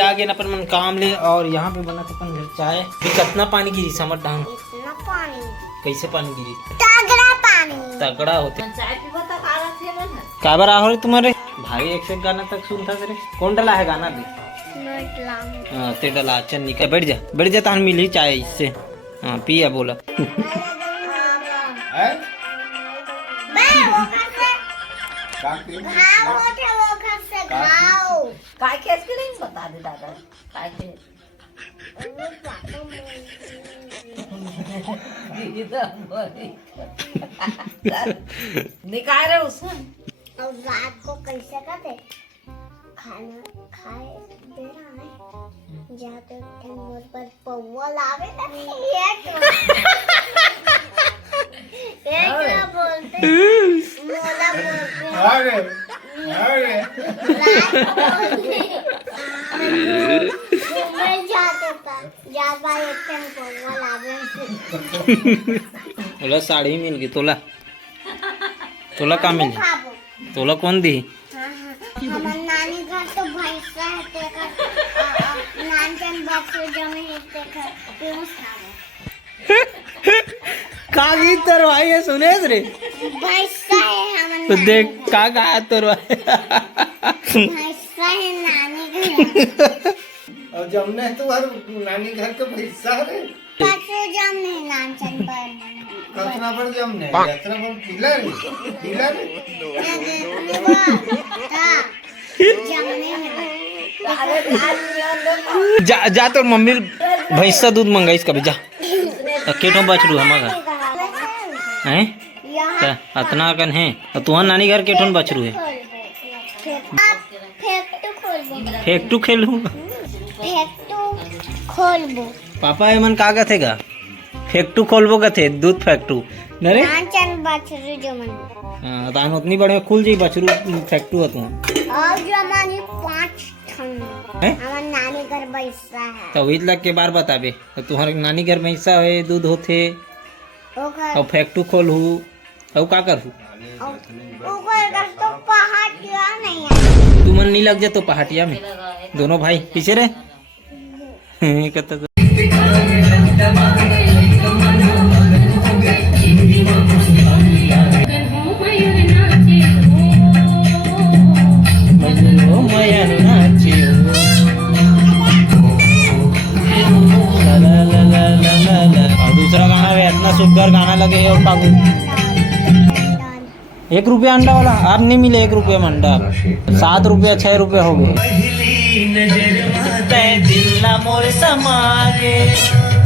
आगे ना अपन मन काम ले और यहाँ पे बना अपन घर चाय। कितना पानी गिरी समझ डांग पानी कैसे पानी गिरी तगड़ा पानी तगड़ा होते चाय पीबो तो काला थे ना काबर आ हो रे तुम्हारे भाई एक से गाना तक सुनता करे कौन डला है गाना दे हाँ ते डला चल निकल बैठ जा तान मिली चाय इससे हाँ पिया बोला काय खेस के नहीं बता दे दादा काय के निकाल रहे उसमें और रात को कैसे करते खाना खाए दे रहा है जाते मोर पर पौवा लावे ना एक बोलते मोला बोलते अरे मैं जाता था ज्यादा एक टाइम पौवा लावे बोला साड़ी मिल गई तोला का मिली तोला कौन दी हमारे नानी घर तो भैंसा है तेकर नानचन बक्सो जमे है तेकर प्यूस खावे का गीत तरवाई है सुनेस रे भैंसा है हमारे तो देख का तरवाई भैंसा है नानी घर और जमने तो हर नानी घर के भैंसा रे बक्सो जमे नानचन पर कतना पर जमने यात्रा पर पीला रे जमने में जा तो मम्मी भैंसा दूध मंगाइस कभी जा केटो बचरू हमारा हैं अतना कन है और तुहार नानी घर केठन बचरू है फेक्टू खेलू खोलबो पापा एमन का गथेगा फेक्टू खोलबो गथे दूध फैक्टू नरे नानचन बछरू जमन हां तान उतनी बड़े खुल जी बछरू फैक्टू हतु और जमानी 5 ठन हैं हमार नानी घर भैंसा है तो वही लग के बार बताबे तो तुहार नानी घर भैंसा है दूध होथे ओकर और फैक्टू खोलहू और का करहू ओकर तो पहाड़िया नहीं है तू मन नहीं लग जा तो पहाटिया में दोनों भाई पीछे रे कहता दूसरा गाना भी इतना सुंदर गाना लगे और काबू 1 रुपया अंडा वाला अब नहीं मिले 1 रुपया में अंडा 7 रुपया 6 रुपया हो गए दिल ना मोर समागे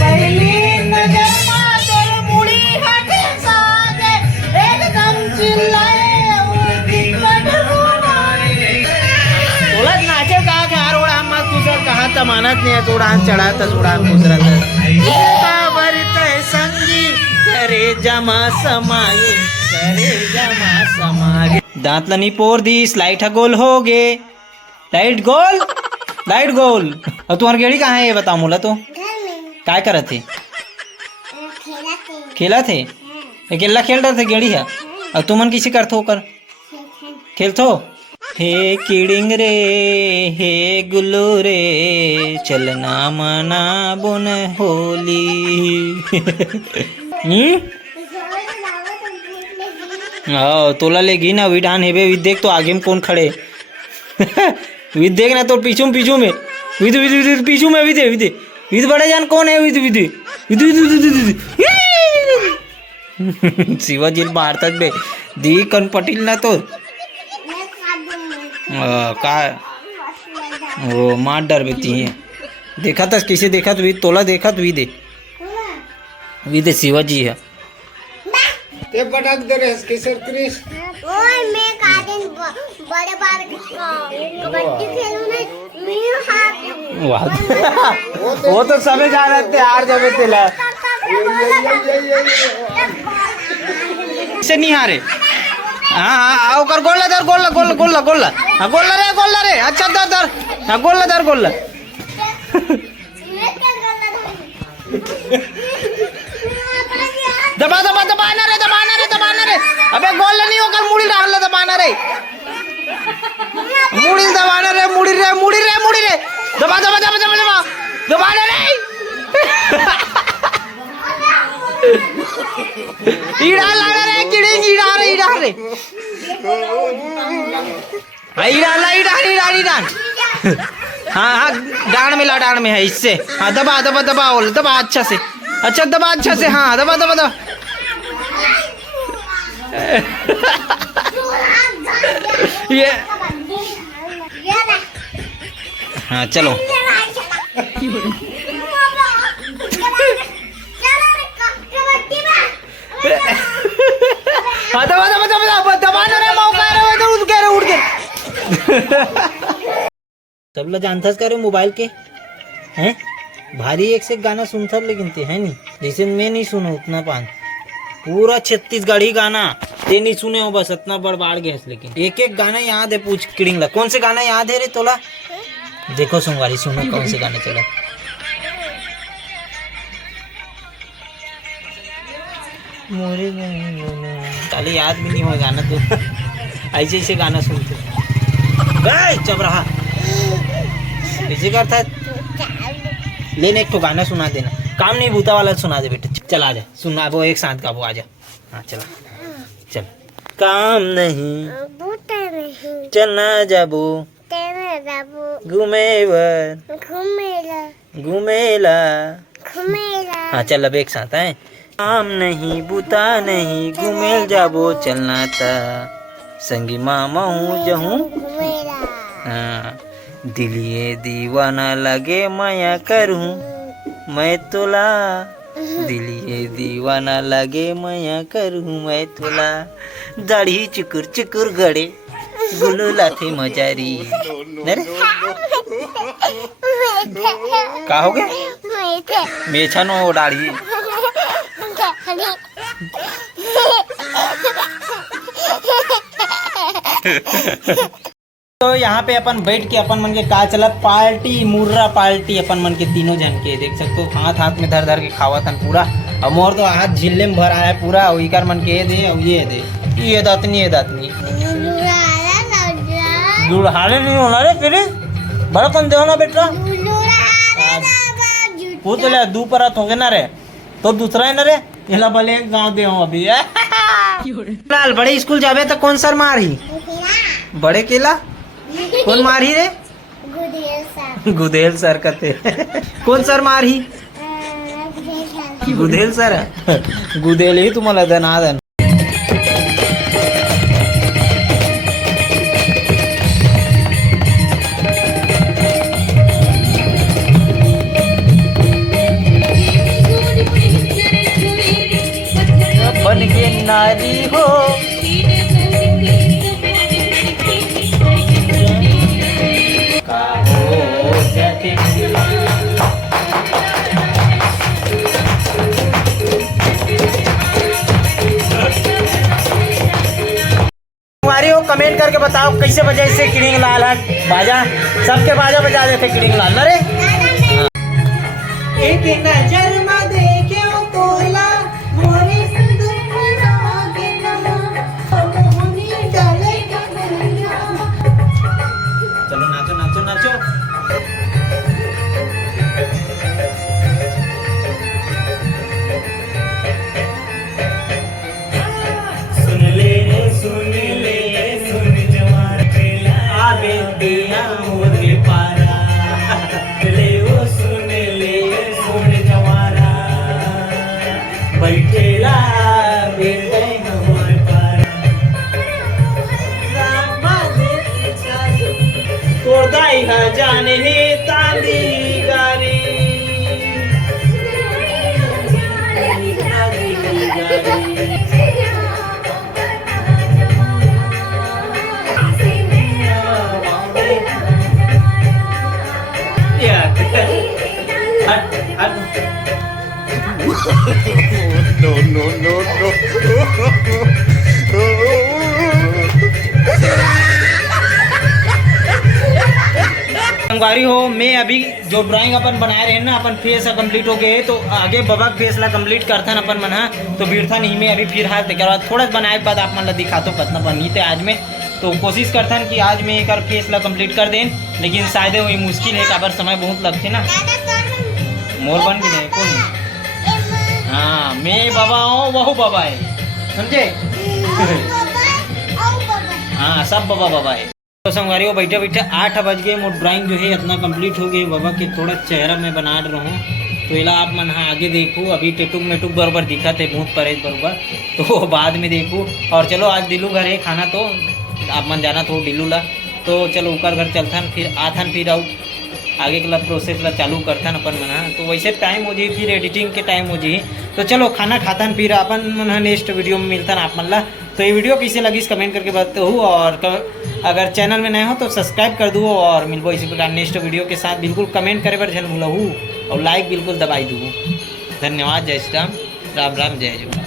पहली नजर में तेरे मुड़ी हटे सागे एकदम चिल्लाए बोला नाचे का यार उड़ान मत तू सर कहां तमानत नहीं है तो उड़ान चढ़ाता उड़ान गुजरत है संगी करे जमा समाये दांत लनी पोर दी लाइट गोल हो गे लाइट गोल और तुम्हारी गेड़ी कहाँ है ये बताओ मोला तो क्या करत थे खेला थे अकेला खेल रहे थे गेड़ी है और तुमन किसी करथो कर खेलथो हे किडिंग रे हे गुल्लू रे चलना मना बुन होली तोला लेगी ना विधान हेबे विद देख तो आगे में कौन खड़े विद देख ना तो पीछू में विद पीछू में विद बड़े जान कौन है विद शिवाजी बाहर तक बे दी कन पटिल ना तो का वो मार डर बेती है देखा था किसे देखा तो तोला देखा तो विदे शिवाजी है ते पटक दे रे किशोर क्रिश ओए मैं कादिन बड़े बार कबड्डी खेलूं ना मैं हाथ वाह वो तो सभी जा रहे थे हार जावे तेला से नहीं हारे हां आओ कर गोल रे अच्छा दर हां गोल दबाना रे अबे गोल नहीं होकर मुड़ी डाल दबाना रे मुड़ी दबाना रे मुड़ी रे दबा दबा दबा दबा दबा दबा नहीं ईड़ा ला रे किडिंग ईड़ा रे हाँ ईड़ा ला ईड़ा हाँ डांड में ला डांड में है इससे हाँ दबा दबा दबा दबा अच्छा से दबा अच्छा से हाँ दबा दबा दबा ये हाँ चलो हाँ दबा दबा दबा दबाना रे मौका रे उठ के सब लोग जानता करे मोबाइल के हैं भारी एक से गाना सुनता लेकिन ते है नहीं जैसे मैं नहीं सुना उतना पान पूरा छत्तीसगढ़ी गाना ते नहीं सुने हो बस इतना बड़बाड़ गए लेकिन एक एक गाना याद है पूछ किड़िंग ला कौन से गाना याद है रे तोला देखो संगवारी सुनो कौन से गाने चला मोरे काले याद भी नहीं हो गाना तो ऐसे ऐसे गाना सुनते चुप रहा ऐसे करता लेने एक तो गाना सुना देना काम नहीं भूता वाला सुना दे बेटे चला जा सुना वो एक साथ का वो आ जा हाँ चला चल काम नहीं चलना जाबो घूमेला हाँ चल अब एक साथ है काम नहीं बूता नहीं घूमेल जाबो चलना था संगी मामा हूँ जहूँ हाँ दिलिए दीवाना लगे माया करूँ मैं तोला दिलिए दीवाना लगे माया करूँ मैं तोला दाढ़ी चुकुर चुकुर गड़े गुलू लाथे मजारी का हो गया मेछा नो दाढ़ी तो यहाँ पे अपन बैठ के अपन मन के का चलत पार्टी मुर्रा पार्टी अपन मन के तीनों जन के देख सकते हो हाथ हाथ में धर धर के खावा थन पूरा और मोर तो हाथ झिल्ले में भर आया पूरा और इकर मन के दे और ये दातनी जुड़हाने नहीं होना रे फिर बड़ा कौन दे ना बेटा वो तो ले दू परत हो गए ना रे तो दूसरा है ना रे ये भले गाँव दे अभी लाल बड़े स्कूल जावे तो कौन सर मारी बड़े केला कौन मारी रे गुदेल सर कहते कौन सर मारी गुदेल सर गुदेल ही तुम्हाला धनाधन बन के नारी हो कमेंट करके बताओ कैसे बजे इससे किड़िंग लाल बाजा सबके बाजा बजा देते किड़िंग लाल ना रे एक नजर में देखे ओ कोला मोरे चलो नाचो नाचो नाचो दिया मोरे पारा ले वो सुन जवारा बैठेला बेटे हमर पारा तोड़दाई हा जाने हे ताली गारी no. संगवारी हो मैं अभी जो ड्राइंग अपन बनाए रहे ना अपन फेस कंप्लीट हो गए तो आगे बबा फेस ला कंप्लीट करता न अपन मन तो बीरथा नहीं में अभी फिर हाथ के बाद थोड़ा बनाए के बाद आप मन ला दिखा तो कितना बनी थे आज में तो कोशिश करथन कि आज मैं एक फेस ला कंप्लीट कर दें, लेकिन शायद वही मुश्किल है, काबर समय बहुत लगते ना। मोर बन भी नहीं कौन। हाँ मैं बाबा हूँ, वह बाबा है, समझे। हाँ सब बाबा बाबा है। तो संगवारी बैठे बैठे 8 बज गए, मोर ड्राइंग जो है इतना कंप्लीट हो गई बाबा के थोड़ा चेहरा में बना रहा हूँ। तो इला आप मन हाँ आगे देखो, अभी टेटुक मेटुक बरोबर दिखत है भूत परेत बरोबर, तो बाद में देखो। और चलो आज दिलू घर है खाना, तो आप मन जाना तो दिलू ला, तो चलो ऊपर घर चलथन, फिर आथन, फिर आऊ आगे के प्रोसेस ला चालू करथन अपन मना। तो वैसे टाइम हो जी, फिर एडिटिंग के टाइम हो जी। तो चलो खाना खाथन, फिर अपन मन नेक्स्ट वीडियो में मिलथन आप मन ला। तो ये वीडियो कैसे लगी इस कमेंट करके बताओ, और अगर चैनल में नए हो तो सब्सक्राइब कर दो, और मिलबो इसी प्रकार नेक्स्ट वीडियो के साथ। बिल्कुल कमेंट करे पर झल भूलहू, और लाइक बिल्कुल दबाई दू। धन्यवाद। जय श्री राम, राम राम, जय जय।